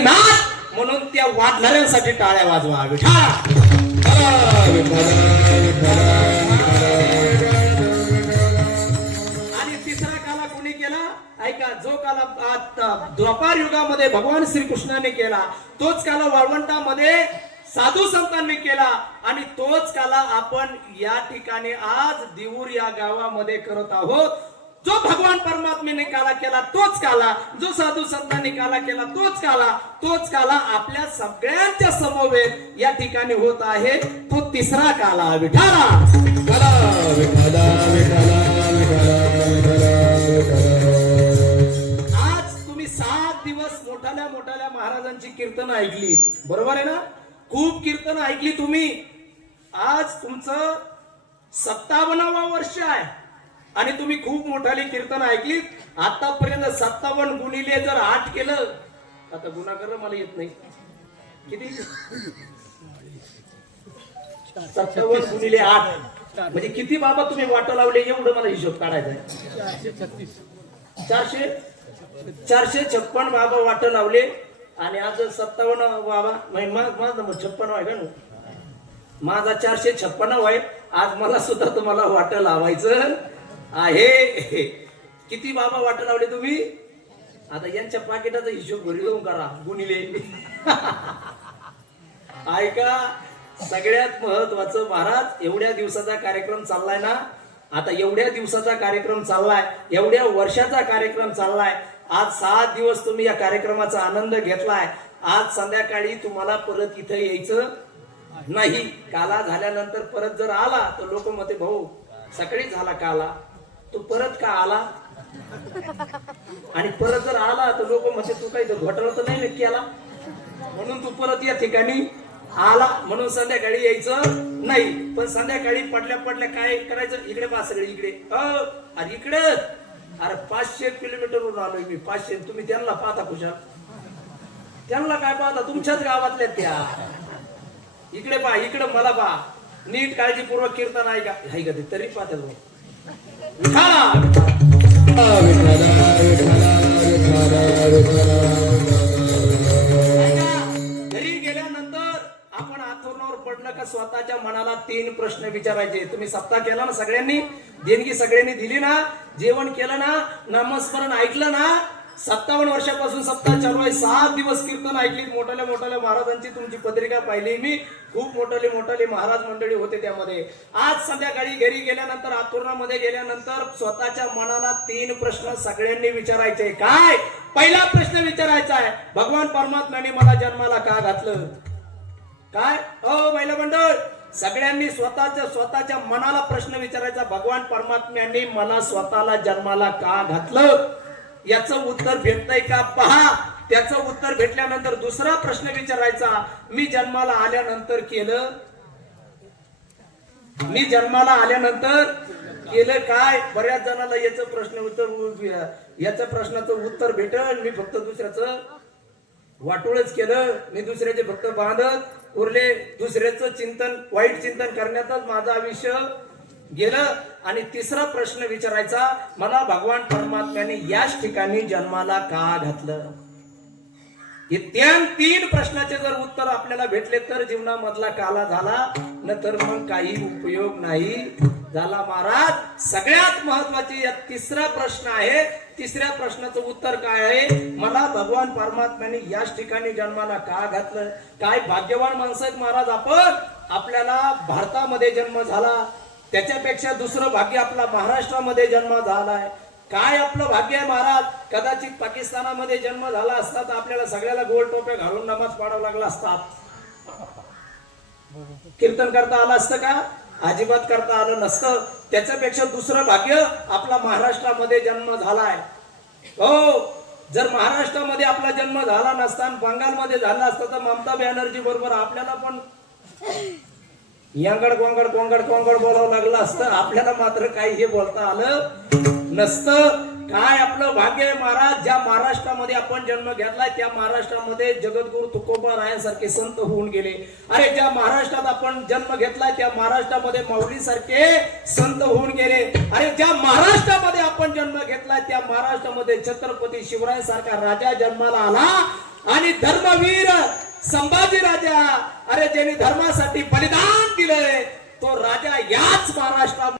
नाथ म्हणून त्या वाढणाऱ्यांसाठी टाळ्या वाजवा विठा. आणि तिसरा काला कोणी केला ऐका, जो काला द्वापार युगामध्ये भगवान श्रीकृष्णाने केला, तोच काला वाळवंटामध्ये साधू संतांनी केला, आणि तोच काला आपण या ठिकाणी आज देऊर या गावामध्ये करत आहोत. जो भगवान परमात्म्याने काला केला तोच काला, जो साधू संतांनी काला केला तोच काला आपल्या सगळ्यांच्या समवेत या ठिकाणी होत आहे. तो तिसरा काला विठाला. आज तुम्ही 7 दिवस मोठ्या मोठ्या महाराजांची कीर्तन ऐकली, बरोबर आहे ना? खूप कीर्तन ऐकली तुम्ही. आज तुमचं 57वं वर्ष आहे आणि तुम्ही खूप मोठाली कीर्तन ऐकली. आतापर्यंत 57 गुणिले जर 8 केलं, आता गुणाकार मला येत नाही, किती 57 गुणिले 8 म्हणजे किती बाबा तुम्ही वाटा लावले, एवढं मला हिशोब काढायचा आहे. 456 बाबा वाट लावले आणि आज 57 बाबा, माझा 56 आहे का ना, माझा 456 आहे. आज मला सुद्धा तुम्हाला वाट लावायचं आहे. किती बाबा वाट लावले तुम्ही? आता यांच्या पाकिटाचा हिशोब घरी जाऊन करा गुणिले. ऐका, सगळ्यात महत्वाचं महाराज, एवढ्या दिवसाचा कार्यक्रम चाललाय ना, आता एवढ्या दिवसाचा कार्यक्रम चाललाय, एवढ्या वर्षाचा कार्यक्रम चाललाय. आज 7 दिवस तुम्ही या कार्यक्रमाचा आनंद घेतलाय. आज संध्याकाळी तुम्हाला परत इथं यायचं नाही. काला झाल्यानंतर परत जर आला तर लोक म्हणते, भाऊ सकाळी झाला काला, तू परत का आला? आणि परत जर आला तर लोक म्हणते, तू काही घोटाळा तर नाही नक्की आला, म्हणून तू परत या ठिकाणी आला, म्हणून संध्याकाळी यायचं नाही. पण संध्याकाळी पडल्या काय करायचं? इकडे पहा सगळे, इकडे अरे इकडे, अरे 500 किलोमीटरवरून आलोय मी. 500 तुम्ही त्यांना पाहता कुशाल? त्यांना काय पाहता? तुमच्याच गावातल्या त्या. इकडे पहा, इकडे मला पहा, नीट काळजीपूर्वक कीर्तन आहे का ते तरी पाहता. घरी गेल्यानंतर आपण आथोरणावर पडलं का स्वतःच्या मनाला 3 प्रश्न विचारायचे. तुम्ही सप्ताह केला ना सगळ्यांनी, देणगी सगळ्यांनी दिली ना, जेवण केलं ना, नामस्मरण ऐकलं ना, 57 वर्षापासून सप्ताह चालू आहे. 7 दिवस कीर्तन ऐकली. मोठ्या महाराजांची तुमची पत्रिका पाहिली मी. खूप मोठे महाराज मंडळी होते त्यामध्ये. आज संध्याकाळी घरी गेल्यानंतर, आतुरणामध्ये गेल्यानंतर स्वतःच्या मनाला 3 प्रश्न सगळ्यांनी विचारायचे. काय? पहिला प्रश्न विचारायचा आहे, भगवान परमात्म्याने मला जन्माला का घातलं? काय महिला मंडळ, सगळ्यांनी स्वतःच्या मनाला प्रश्न विचारायचा, भगवान परमात्म्याने मला स्वतःला जन्माला का घातलं? याचं उत्तर भेटतंय का पहा. त्याचं उत्तर भेटल्यानंतर दुसरा प्रश्न विचारायचा, मी जन्माला आल्यानंतर केलं काय? बऱ्याच जणांना याचं प्रश्नाचं उत्तर भेटल, मी फक्त दुसऱ्याचं वाटोळच केलं, मी दुसऱ्याचे फक्त बांधत उरले, दुसऱ्याचं चिंतन, वाईट चिंतन करण्यातच माझं आयुष्य गेलं. आणि तिसरा प्रश्न विचारायचा, मला भगवान परमात्म्याने याच ठिकाणी जन्माला का घातलं? हे 3 प्रश्नाचे जर उत्तर आपल्याला भेटले तर जीवनामधला काला झाला, नंतर मग काही उपयोग नाही झाला. महाराज, सगळ्यात महत्वाची या तिसरा प्रश्न आहे. तिसऱ्या प्रश्नाचं उत्तर काय आहे? मला भगवान परमात्म्याने याच ठिकाणी जन्माला का घातलं? काय भाग्यवान माणसं आहेत महाराज आपण. आपल्याला भारतामध्ये जन्म झाला, त्याच्यापेक्षा दुसरं भाग्य आपला महाराष्ट्रामध्ये जन्म झालाय. काय आपलं भाग्य आहे महाराज. कदाचित पाकिस्तानामध्ये जन्म झाला असता तर आपल्याला सगळ्याला गोल टोप्या घालून नमाज पाडावं लागला असतात. कीर्तन करता आलं असतं का? अजिबात करता आलं नसतं. त्याच्यापेक्षा दुसरं भाग्य आपला महाराष्ट्रामध्ये जन्म झालाय. हो, जर महाराष्ट्रामध्ये आपला जन्म झाला नसता, बंगालमध्ये झाला असता तर ममता बॅनर्जी बरोबर आपल्याला पण यांगड कोंगड बोलावं लागलं असतं. आपल्याला मात्र काही हे बोलता आलं नसतं. काय आपलं भाग्य आहे महाराज. ज्या महाराष्ट्रामध्ये आपण जन्म घेतलाय त्या महाराष्ट्रामध्ये जगद्गुरु तुकोबा रायांसारखे संत होऊन गेले. अरे ज्या महाराष्ट्रात आपण जन्म घेतलाय त्या महाराष्ट्रामध्ये माऊली सारखे संत होऊन गेले. अरे ज्या महाराष्ट्रामध्ये आपण जन्म घेतलाय त्या महाराष्ट्रामध्ये छत्रपती शिवराय सारखा राजा जन्माला आला. आणि धर्मवीर संभाजी राजा, अरे ज्यांनी धर्मासाठी बलिदान दिलंय तो राजा याच महाराष्ट्रात